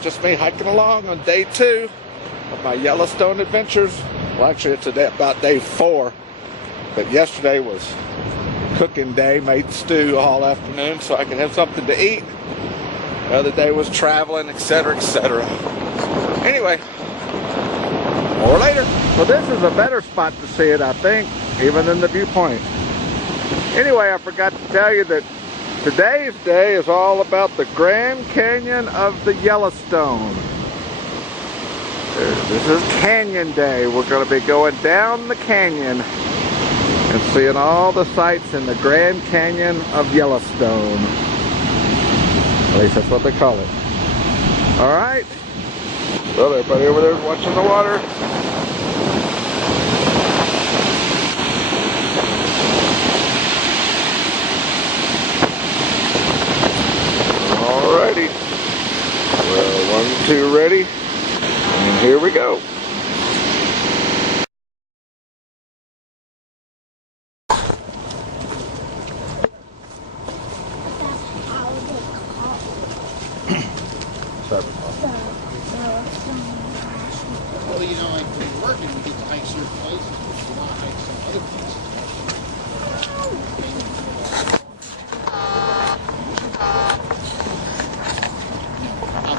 just me hiking along on day 2 of my Yellowstone adventures. Well, actually, it's about day 4. But yesterday was cooking day, made stew all afternoon so I could have something to eat. The other day was traveling, etc., etc. Anyway, more later. So this is a better spot to see it, I think, even than the viewpoint. Anyway, I forgot to tell you that today's day is all about the Grand Canyon of the Yellowstone. This is Canyon Day. We're going to be going down the canyon and seeing all the sights in the Grand Canyon of Yellowstone. At least that's what they call it. Alright. So everybody over there is watching the water. Alrighty. Well, 1, 2, ready. And here we go. Well, you know, like when you're working, you get to hike certain places, but you want to hike some other places.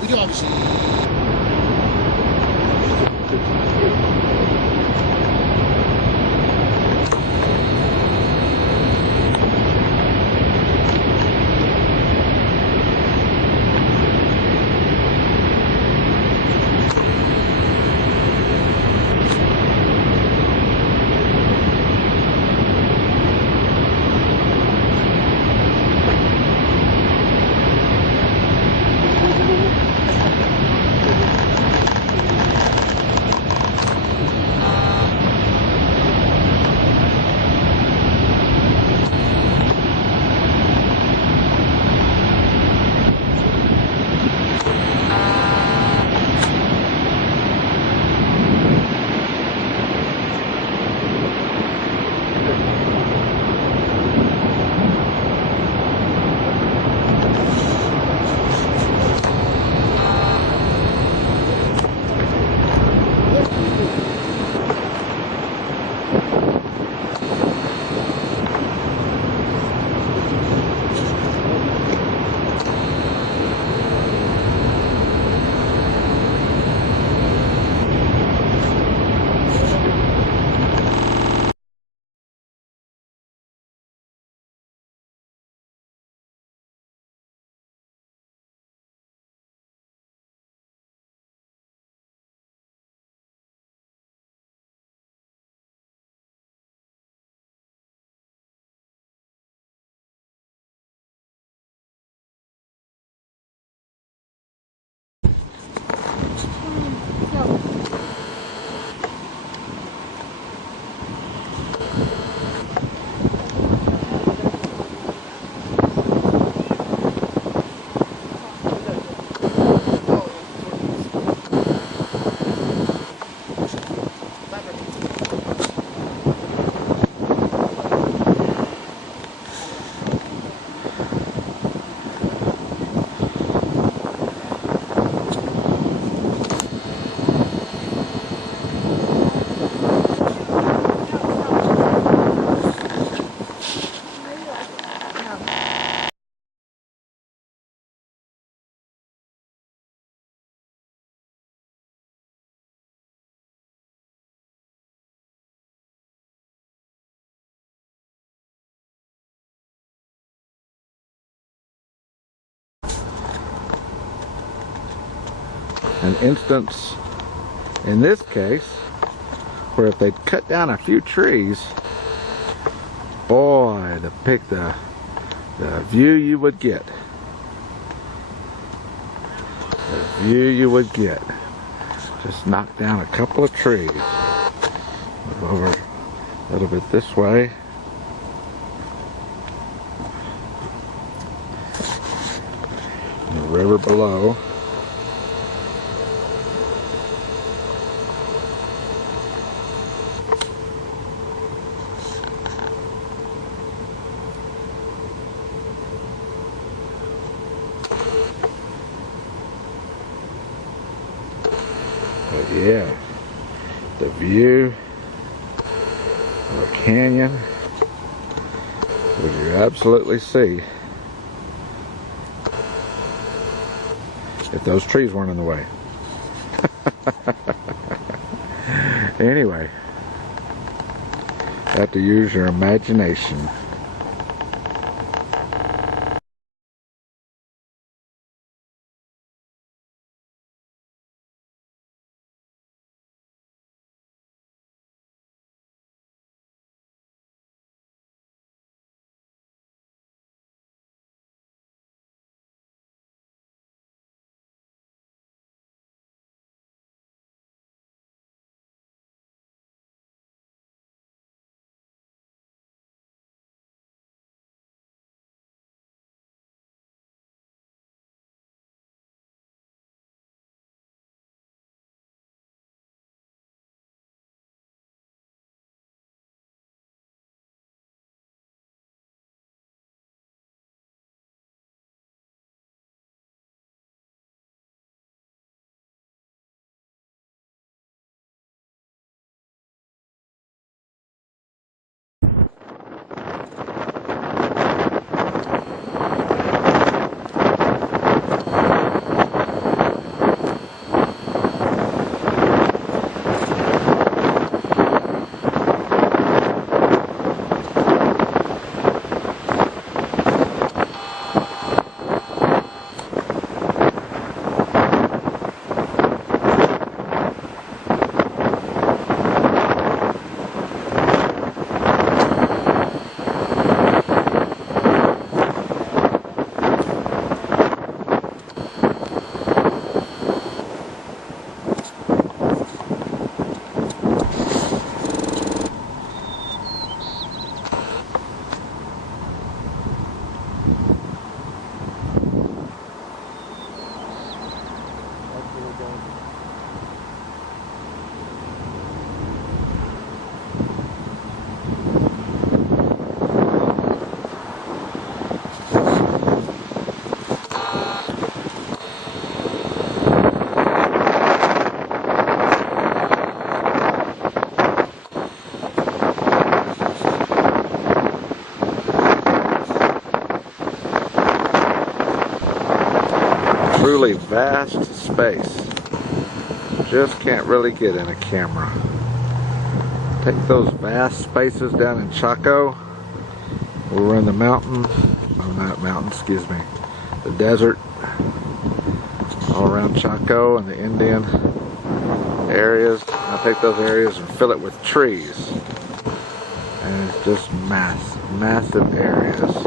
We do obviously. An instance in this case where if they'd cut down a few trees, boy, to pick the view you would get. The view you would get. Just knock down a couple of trees. Move over a little bit this way. The river below. Yeah, the view of a canyon, which you absolutely see if those trees weren't in the way. Anyway, have to use your imagination. Truly vast space. Just can't really get in a camera. Take those vast spaces down in Chaco. We were in the mountain, oh not mountain, excuse me, the desert all around Chaco and the Indian areas. I take those areas and fill it with trees. And it's just massive areas.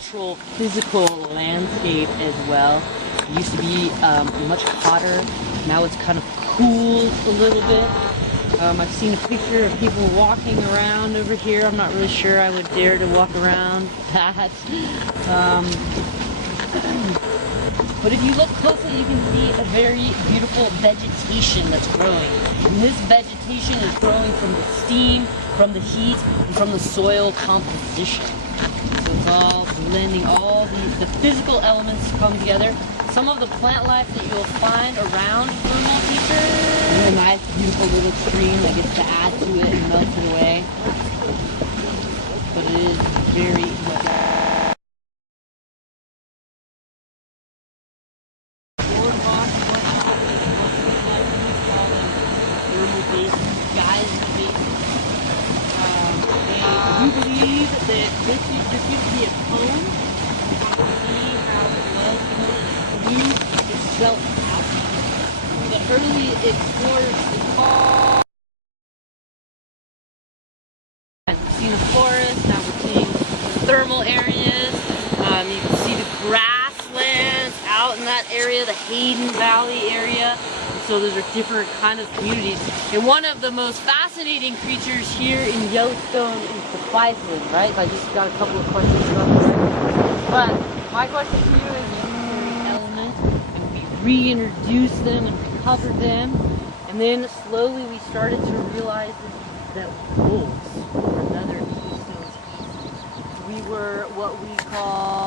natural physical landscape as well. It used to be much hotter. Now it's kind of cooled a little bit. I've seen a picture of people walking around over here. I'm not really sure I would dare to walk around that. But if you look closely, you can see a very beautiful vegetation that's growing. And this vegetation is growing from the steam, from the heat, and from the soil composition. So it's all blending, all the physical elements come together. Some of the plant life that you'll find around Thermal Teacher, and a nice, beautiful little stream that gets to add to it and melt it away. But it is very wet. They do believe that this used to be a cone. You can see how the lead blew itself out. The early explorers we've seen the forest, now we're seeing thermal areas. You can see the grasslands out in that area, the Hayden Valley area. So those are different kind of communities. And one of the most fascinating creatures here in Yellowstone is the bison, right? I just got a couple of questions about this. But my question to you is necessary element, and we reintroduced them and recovered them. And then slowly we started to realize that wolves were another Yellowstone species. We were what we call